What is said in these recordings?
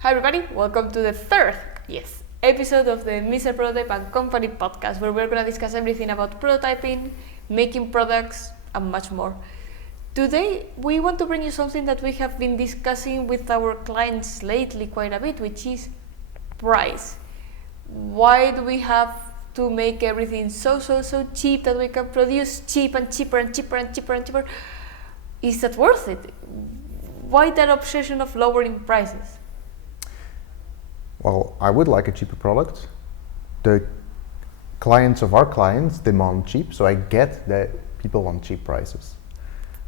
Hi everybody, welcome to the third, episode of the Mr.Prototype and Company podcast, where we're going to discuss everything about prototyping, making products, and much more. Today, we want to bring you something that we have been discussing with our clients lately quite a bit, which is price. Why do we have to make everything so cheap that we can produce cheap and cheaper and cheaper and cheaper and cheaper? Is that worth it? Why that obsession of lowering prices? Well, I would like a cheaper product. The clients of our clients demand cheap, so I get that people want cheap prices.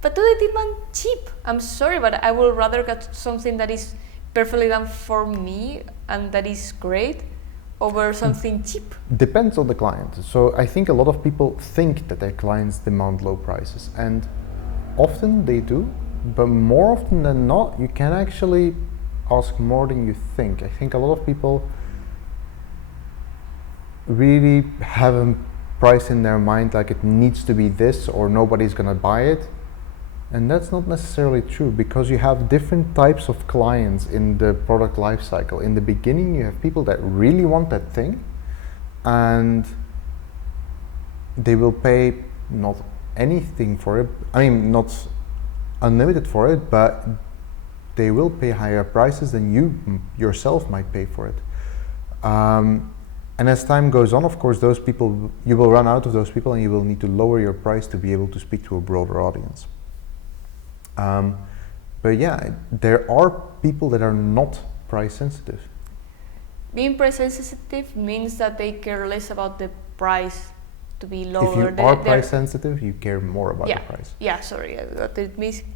But do they demand cheap? I'm sorry, but I would rather get something that is perfectly done for me and that is great over something cheap. Depends on the client. So I think a lot of people think that their clients demand low prices, and often they do, but more often than not, you can actually ask more than you think. I think a lot of people really have a price in their mind like it needs to be this or nobody's gonna buy it. And that's not necessarily true, because you have different types of clients in the product life cycle. In the beginning, you have people that really want that thing and they will pay not anything for it. I mean, not unlimited for it, but they will pay higher prices than you yourself might pay for it. And as time goes on, of course, those people, you will run out of those people and you will need to lower your price to be able to speak to a broader audience. But yeah, there are people that are not price sensitive. Being price sensitive means that they care less about the price to be lower. If you are price sensitive, you care more about the price. Yeah, sorry, I got it missing.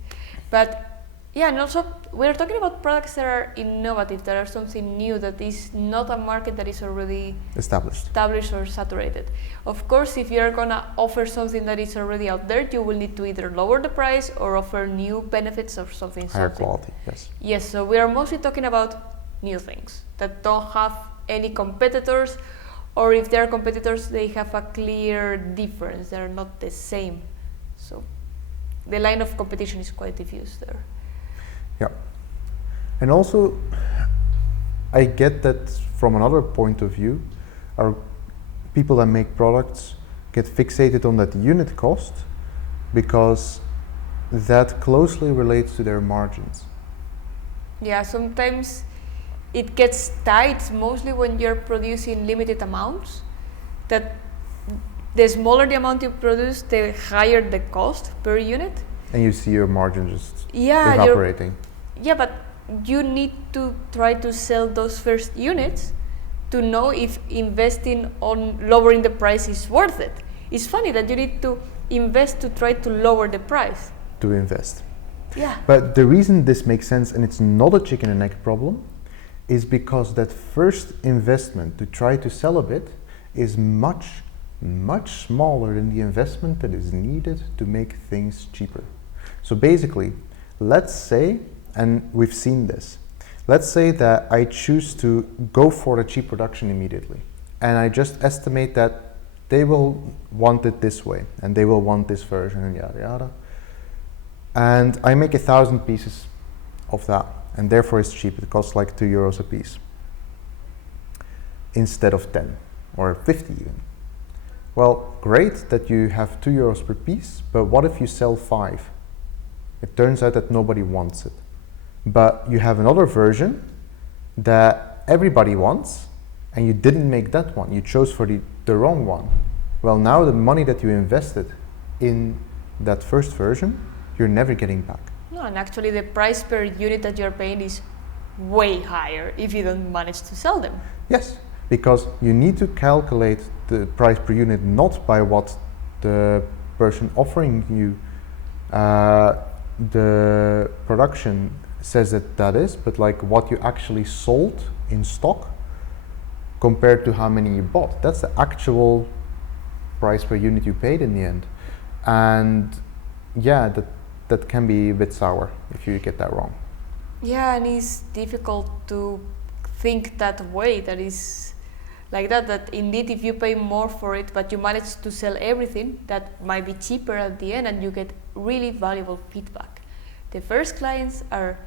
But yeah, and also we're talking about products that are innovative, that are something new, that is not a market that is already established or saturated. Of course, if you're gonna offer something that is already out there, you will need to either lower the price or offer new benefits or something. Higher quality, yes. Yes, so we are mostly talking about new things that don't have any competitors, or if there are competitors, they have a clear difference. They're not the same. So the line of competition is quite diffuse there. Yeah, and also I get that from another point of view, our people that make products get fixated on that unit cost because that closely relates to their margins. Yeah, sometimes it gets tight, mostly when you're producing limited amounts, that the smaller the amount you produce, the higher the cost per unit. And you see your margin just evaporating. Yeah, but you need to try to sell those first units to know if investing on lowering the price is worth it. It's funny that you need to invest to try to lower the price. To invest. Yeah. But the reason this makes sense, and it's not a chicken and egg problem, is because that first investment to try to sell a bit is much smaller than the investment that is needed to make things cheaper. So basically, let's say, and we've seen this, let's say that I choose to go for a cheap production immediately, and I just estimate that they will want it this way, and they will want this version, and yada yada. And I make 1,000 pieces of that, and therefore it's cheap. It costs like €2 a piece, instead of 10 or 50 even. Well, great that you have €2 per piece, but what if you sell 5? It turns out that nobody wants it. But you have another version that everybody wants, and you didn't make that one. You chose for the wrong one. Well, now the money that you invested in that first version, you're never getting back. No, and actually the price per unit that you're paying is way higher if you don't manage to sell them. Yes, because you need to calculate the price per unit not by what the person offering you the production says that is, but like what you actually sold in stock compared to how many you bought. That's the actual price per unit you paid in the end. And yeah, that can be a bit sour if you get that wrong. Yeah, and it's difficult to think that way, that is like that indeed if you pay more for it but you manage to sell everything, that might be cheaper at the end and you get really valuable feedback. The first clients are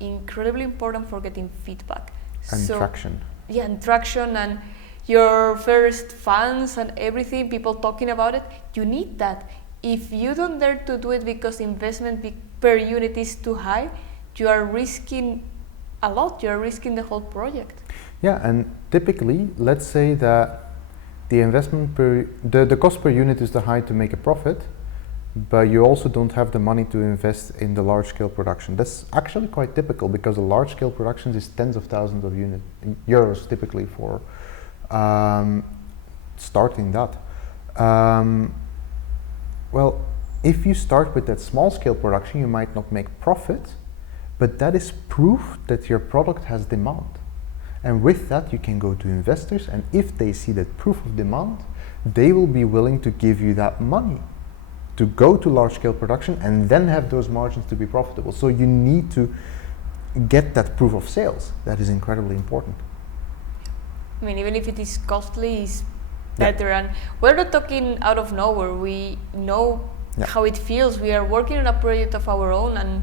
incredibly important for getting feedback. And So- traction. Yeah, and traction and your first fans and everything, people talking about it, you need that. If you don't dare to do it because investment per unit is too high, you are risking a lot, you are risking the whole project. Yeah, and typically, let's say that the investment the cost per unit is too high to make a profit, but you also don't have the money to invest in the large scale production. That's actually quite typical because a large scale production is tens of thousands of euros typically for starting that. Well, if you start with that small scale production, you might not make profit, but that is proof that your product has demand. And with that, you can go to investors, and if they see that proof of demand, they will be willing to give you that money to go to large scale production and then have those margins to be profitable. So you need to get that proof of sales. That is incredibly important. I mean, even if it is costly, it's Yeah. better. And we're not talking out of nowhere. We know Yeah. how it feels. We are working on a project of our own, and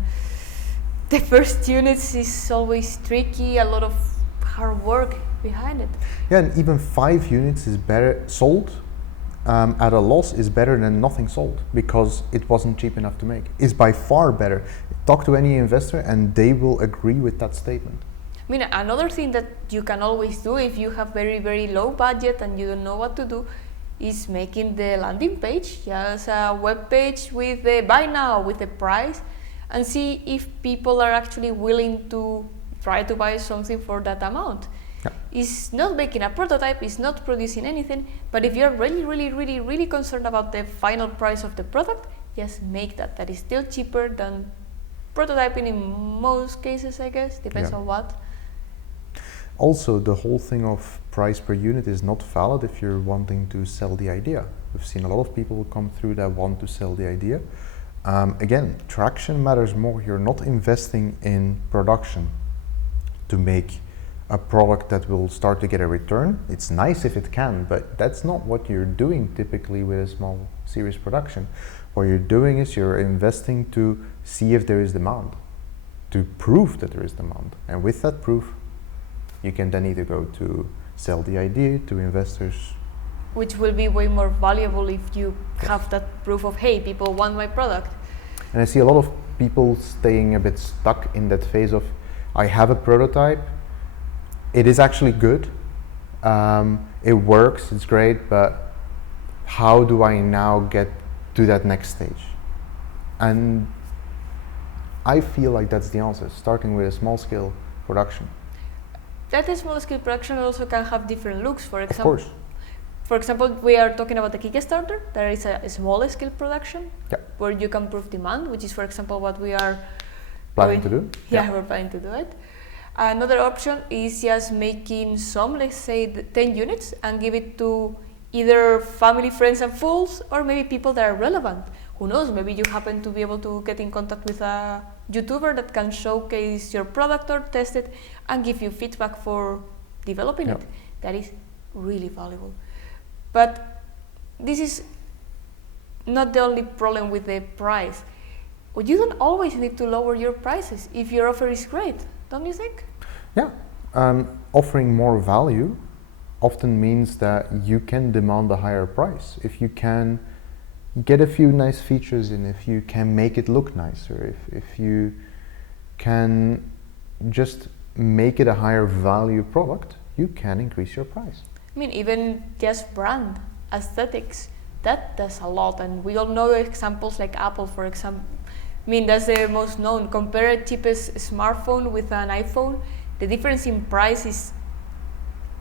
the first units is always tricky, a lot of hard work behind it. Yeah, and even 5 units is better sold at a loss is better than nothing sold because it wasn't cheap enough to make. Is by far better. Talk to any investor and they will agree with that statement. I mean, another thing that you can always do if you have very, very low budget and you don't know what to do is making the landing page, just a web page with the buy now, with the price, and see if people are actually willing to try to buy something for that amount. Yeah. It's not making a prototype, it's not producing anything, but if you're really, really, really, really concerned about the final price of the product, yes, make that. That is still cheaper than prototyping in most cases, I guess, depends Yeah. on what. Also, the whole thing of price per unit is not valid if you're wanting to sell the idea. We've seen a lot of people come through that want to sell the idea. Again, traction matters more. You're not investing in production to make a product that will start to get a return. It's nice if it can, but that's not what you're doing typically with a small series production. What you're doing is you're investing to see if there is demand, to prove that there is demand. And with that proof, you can then either go to sell the idea to investors. Which will be way more valuable if you have that proof of, hey, people want my product. And I see a lot of people staying a bit stuck in that phase of, I have a prototype, it is actually good, it works, it's great, but how do I now get to that next stage? And I feel like that's the answer, starting with a small scale production. That small scale production also can have different looks. For Of example, course. For example, we are talking about the Kickstarter. There is a small scale production Yeah. where you can prove demand, which is, for example, what we are Planning doing. to do? Yeah, we're planning to do it. Another option is just making some, let's say, 10 units and give it to either family, friends, and fools, or maybe people that are relevant. Who knows? Maybe you happen to be able to get in contact with a YouTuber that can showcase your product or test it and give you feedback for developing Yeah. it. That is really valuable. But this is not the only problem with the price. Well, you don't always need to lower your prices if your offer is great, don't you think? Yeah. Offering more value often means that you can demand a higher price. If you can get a few nice features in, if you can make it look nicer, if you can just make it a higher value product, you can increase your price. I mean, even just brand aesthetics, that does a lot, and we all know examples like Apple, for example. I mean, that's the most known. Compare a cheapest smartphone with an iPhone, the difference in price is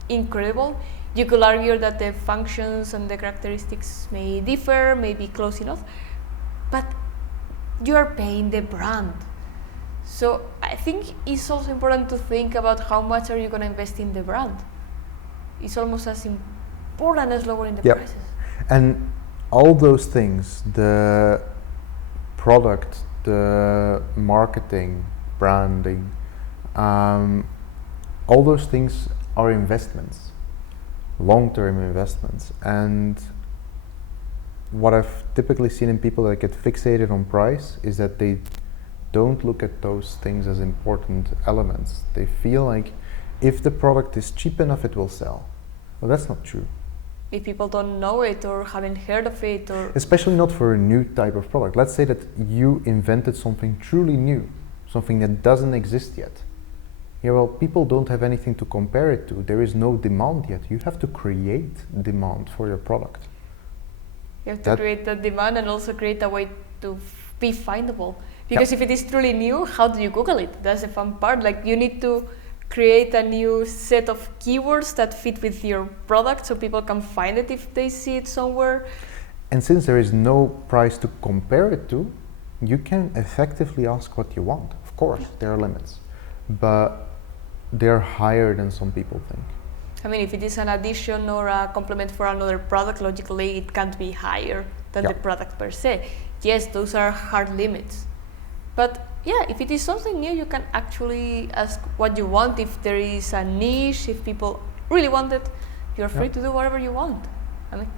incredible. You could argue that the functions and the characteristics may differ, may be close enough, but you are paying the brand. So I think it's also important to think about how much are you going to invest in the brand. It's almost as important as lowering the Yep. prices. And all those things, the product, the marketing, branding, all those things are investments, long-term investments. And what I've typically seen in people that get fixated on price is that they don't look at those things as important elements. They feel like if the product is cheap enough, it will sell. Well, that's not true. If people don't know it or haven't heard of it, or Especially not for a new type of product. Let's say that you invented something truly new, something that doesn't exist yet. Yeah, well, people don't have anything to compare it to. There is no demand yet. You have to create demand for your product. you have to create that demand and also create a way to be findable. Because if it is truly new, how do you Google it? That's the fun part. Like, you need to create a new set of keywords that fit with your product so people can find it if they see it somewhere. And since there is no price to compare it to, you can effectively ask what you want. Of course, there are limits, but they're higher than some people think. I mean, if it is an addition or a complement for another product, logically it can't be higher than the product per se. Yes, those are hard limits. But yeah, if it is something new, you can actually ask what you want. If there is a niche, if people really want it, you're free to do whatever you want. I mean,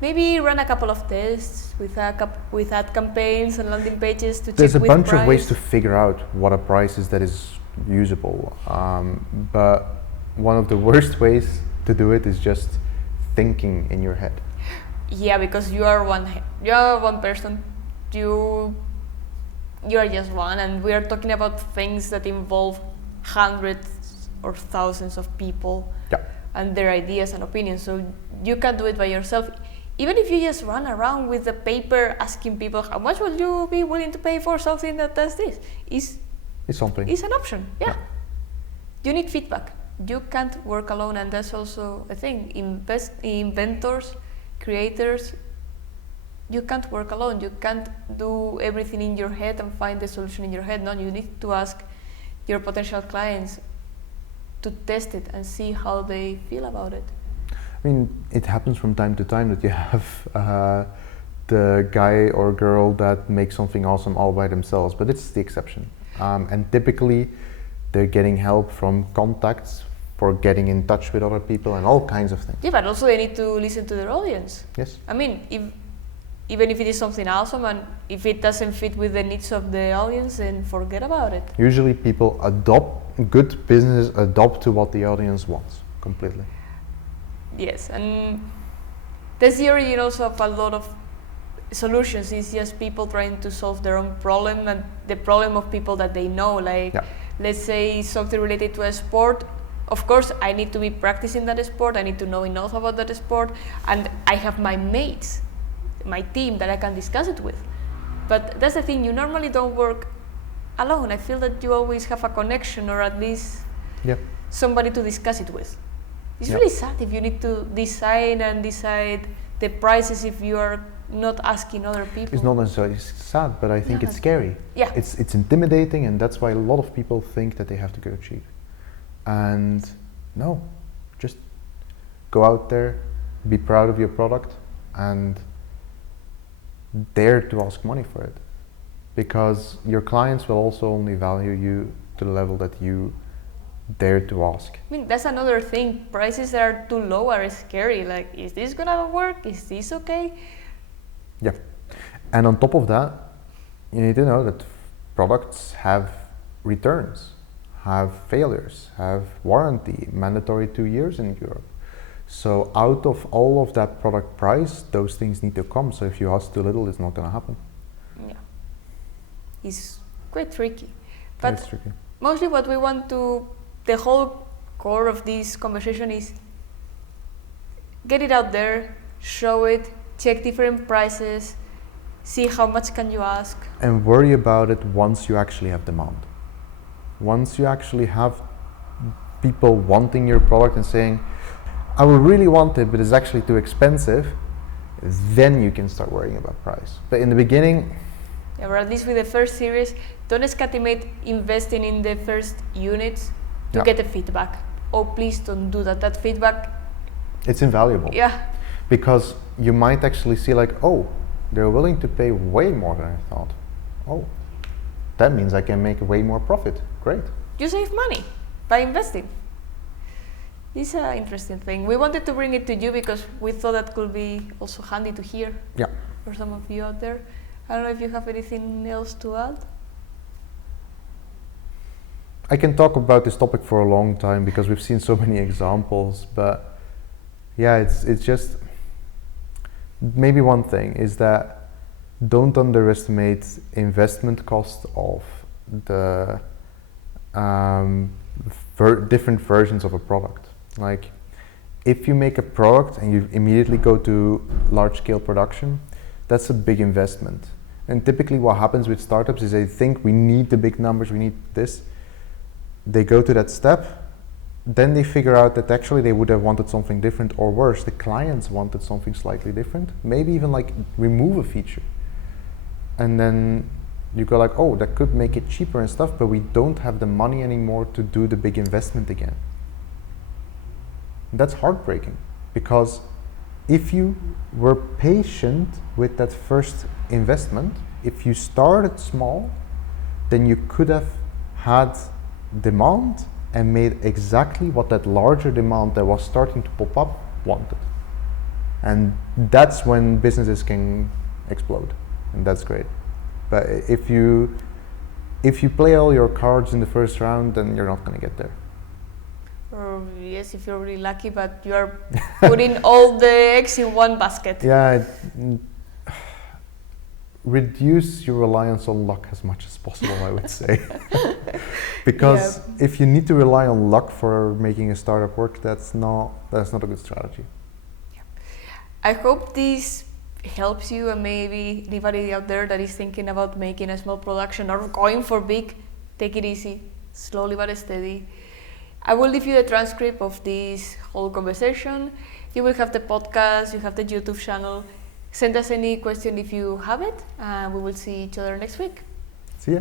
maybe run a couple of tests with ad campaigns and landing pages to check with price. There's a bunch of ways to figure out what a price is that is usable. But one of the worst ways to do it is just thinking in your head. Yeah, because you are one person. You are just one, and we are talking about things that involve hundreds or thousands of people and their ideas and opinions. So you can't do it by yourself. Even if you just run around with a paper asking people how much would you be willing to pay for something that does this, it's an option. Yeah. You need feedback. You can't work alone, and that's also a thing. Inventors, creators, you can't work alone. You can't do everything in your head and find the solution in your head. No, you need to ask your potential clients to test it and see how they feel about it. I mean, it happens from time to time that you have the guy or girl that makes something awesome all by themselves, but it's the exception. And typically, they're getting help from contacts for getting in touch with other people and all kinds of things. Yeah, but also they need to listen to their audience. Yes. I mean, even if it is something awesome and if it doesn't fit with the needs of the audience, then forget about it. Usually people good businesses adopt to what the audience wants completely. Yes, and that's the origin also of a lot of solutions. It's just people trying to solve their own problem and the problem of people that they know. Like, let's say something related to a sport. Of course, I need to be practicing that sport. I need to know enough about that sport, and I have my mates, my team that I can discuss it with. But that's the thing, you normally don't work alone. I feel that you always have a connection, or at least somebody to discuss it with. It's really sad if you need to decide the prices if you are not asking other people. It's not necessarily sad, but I think it's scary. Yeah. It's intimidating, and that's why a lot of people think that they have to go cheap. And no, just go out there, be proud of your product, and dare to ask money for it, because your clients will also only value you to the level that you dare to ask. I mean, that's another thing. Prices that are too low are scary. Like, is this gonna work? Is this okay? Yeah. And on top of that, you need to know that products have returns, have failures, have warranty, mandatory 2 years in Europe. So out of all of that product price, those things need to come. So if you ask too little, it's not going to happen. Yeah. It's quite tricky. But it's tricky. Mostly what we want to, the whole core of this conversation is get it out there, show it, check different prices, see how much can you ask. And worry about it once you actually have demand. Once you actually have people wanting your product and saying, I will really want it, but it's actually too expensive, then you can start worrying about price. But in the beginning... Yeah, or at least with the first series, don't escatimate investing in the first units to get the feedback. Oh, please don't do that. That feedback... It's invaluable. Yeah. Because you might actually see like, oh, they're willing to pay way more than I thought. Oh, that means I can make way more profit. Great. You save money by investing. It's an interesting thing. We wanted to bring it to you because we thought that could be also handy to hear for some of you out there. I don't know if you have anything else to add. I can talk about this topic for a long time because we've seen so many examples, but yeah, it's just maybe one thing is that don't underestimate investment cost of the different versions of a product. Like if you make a product and you immediately go to large scale production, that's a big investment. And typically what happens with startups is they think we need the big numbers, we need this. They go to that step, then they figure out that actually they would have wanted something different, or worse, the clients wanted something slightly different, maybe even like remove a feature. And then you go like, oh, that could make it cheaper and stuff, but we don't have the money anymore to do the big investment again. That's heartbreaking, because if you were patient with that first investment, if you started small, then you could have had demand and made exactly what that larger demand that was starting to pop up wanted. And that's when businesses can explode, and that's great. But if you play all your cards in the first round, then you're not going to get there. Or yes, if you're really lucky, but you are putting all the eggs in one basket. Yeah, reduce your reliance on luck as much as possible, I would say. Because if you need to rely on luck for making a startup work, that's not a good strategy. Yeah. I hope this helps you, and maybe anybody out there that is thinking about making a small production or going for big, take it easy, slowly but steady. I will leave you the transcript of this whole conversation. You will have the podcast, you have the YouTube channel. Send us any question if you have it, and we will see each other next week. See ya.